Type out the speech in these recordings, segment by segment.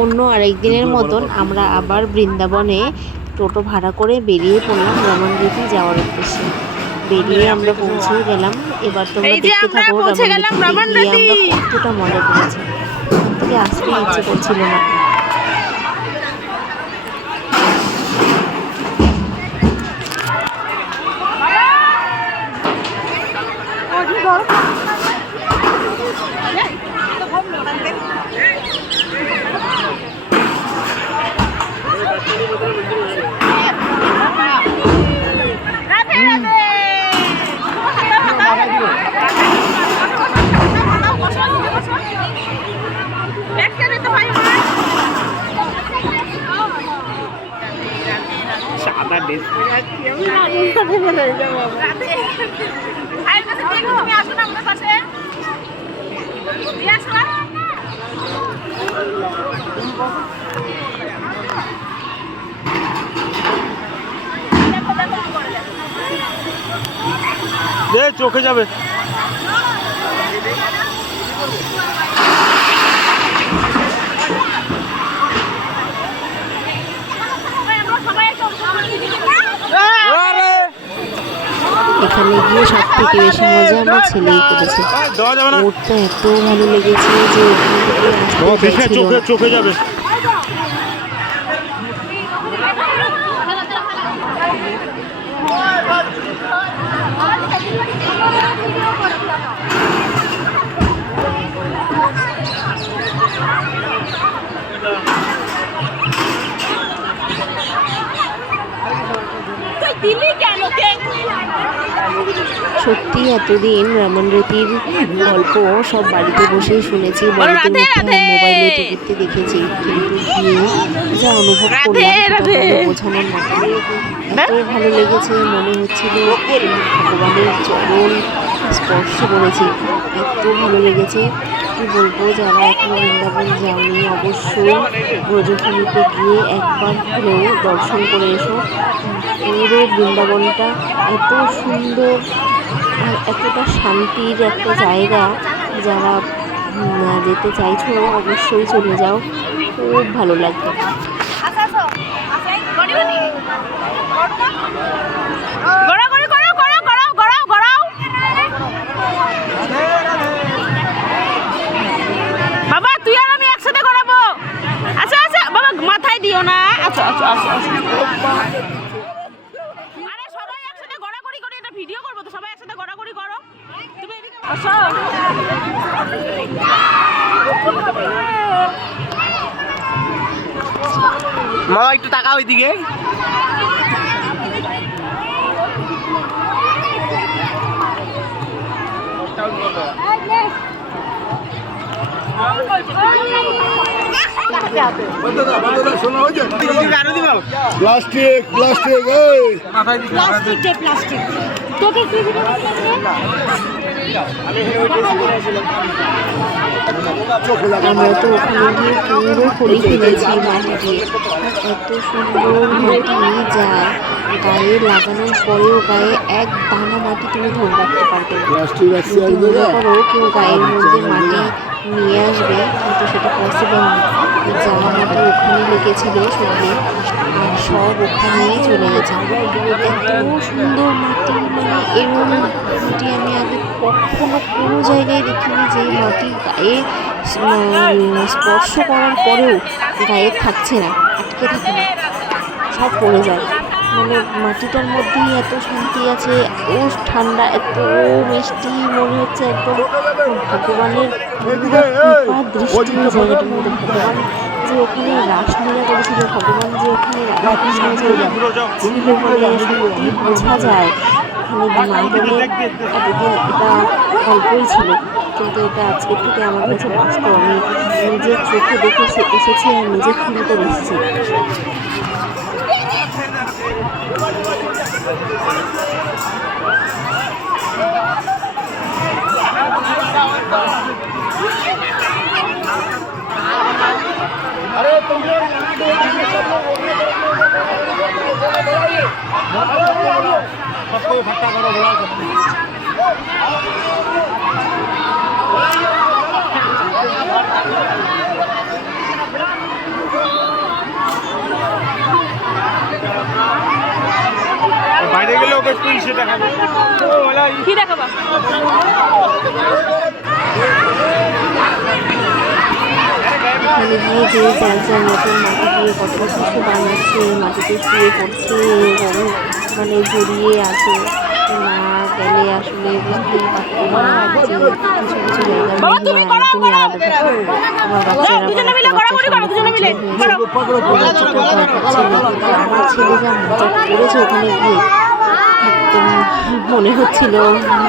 অন্য আরেক দিনের মতন আমরা আবার বৃন্দাবনে টোটো ভাড়া করে বেরিয়ে পড়লাম রমনরীতি যাওয়ার উদ্দেশ্যে। বেরিয়ে আমরা পৌঁছে গেলাম। এবার তোমরা দেখতে থাকো রমনরীতিতে গিয়ে আমরা কতটা মজা করেছি। ওখান থেকে আসতে ইচ্ছে করছিল না। চোখে যাবে। এখানে গিয়ে সব থেকে বেশি মজা আমার ছেলেই করেছে। ওর তো এত ভালো লেগেছে যে ওখান থেকে চোখে যাবে। সত্যি এতদিন রমনরীতির গল্প সব বাড়িতে বসেই শুনেছি, বাড়িতে মোবাইলে টিভিতে দেখেছি, কিন্তু গিয়ে যা অনুভব করলাম বোঝানোর মতো। এত ভালো লেগেছে, মনে হচ্ছিল ভগবানের চরণ স্পর্শ করেছি। এত ভালো লেগেছে কি বলবো। যারা এখনো বৃন্দাবন যাওনি অবশ্যই ব্রজভূমিতে গিয়ে একবার হলেও দর্শন করে এসো। পুরো বৃন্দাবনটা এত সুন্দর আর এতটা শান্তির একটা জায়গা। যারা যেতে চাইছো অবশ্যই চলে যাও, খুব ভালো লাগবে। বাবা তুই আর আমি একসাথে করাবো। আচ্ছা আচ্ছা বাবা মাথায় দিও না। আচ্ছা আচ্ছা আচ্ছা আরে সবাই একসাথে গড়াগড়ি করে এটা ভিডিও করবো তো, সবাই একসাথে গড়াগড়ি করো। তুমি এদিকে আসো। মা একটু তাকাও ওইদিকে। প্লাস্টিক প্লাস্টিক প্লাস্টিক তোকে কি আমরা তো ওখানে গিয়ে পুরো হোলি খেলেছি মাটি দিয়ে। এত সুন্দর মাটি যা গায়ে লাগানোর পরেও গায়ে এক দানা মাটি তুমি ধরে রাখতে পারবে না। মনে করো কেউ গায়ের মধ্যে মাটি নিয়ে আসবে, কিন্তু সেটা পসিবল না। যা মাটি ওখানে লেগেছিল সত্যি আর সব ওখানেই চলে গেছে। এত সুন্দর মাটি, মানে এরকম মাটি আমি আগে কখনো কোনো জায়গায় দেখিনি যে মাটি গায়ে স্পর্শ করার পরেও গায়ে থাকছে না, আটকে থাকে না, সব পড়ে যায়। মানে মাটিটার মধ্যেই এত শান্তি আছে, এত ঠান্ডা, এত মিষ্টি, মনে হচ্ছে একদম ভগবানের কৃপা দৃষ্টি ওই জায়গাটার মধ্যে। ভগবান যে ওখানে রাসলীলা করেছিল, ভগবান যে ওখানে রাধাকৃষ্ণ ছিল বলে সত্যি বোঝা যায়। ওখানে না গেলে এতদিন এটা গল্পই ছিল, কিন্তু এটা আজকের থেকে আমার কাছে বাস্তব। আমি নিজের চোখে দেখে এসেছি আর নিজে ফিল করে এসেছি। একটু ইসে দেখাবে কি দেখাবা? এখানে গিয়ে যে যার যার নতুন মাটি দিয়ে কত কিছু বানাচ্ছে, মাটিতে শুয়ে পড়ছে, গরম মানে জড়িয়ে আছে। না গেলে আসলে বুঝতেই পারতো না যে কিছু কিছু জায়গায় বাবা, তুমি করো, তুমি করো। আলাদা থাকো। আমার বাচ্চারা দুজনে মিলে গড়াগড়ি করো, দুজনে মিলে করো। আমার ছেলে যা মজা করেছে ওখানে গিয়ে, একদম মনে হচ্ছিল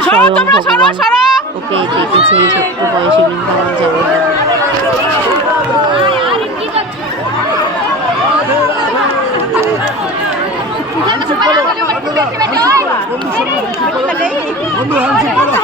স্বয়ং ভগবান ওকে ডেকেছে এই ছোট্ট বয়সে বৃন্দাবন যাওয়ার জন্য। বন্ধু হ্যান্ডশেক করো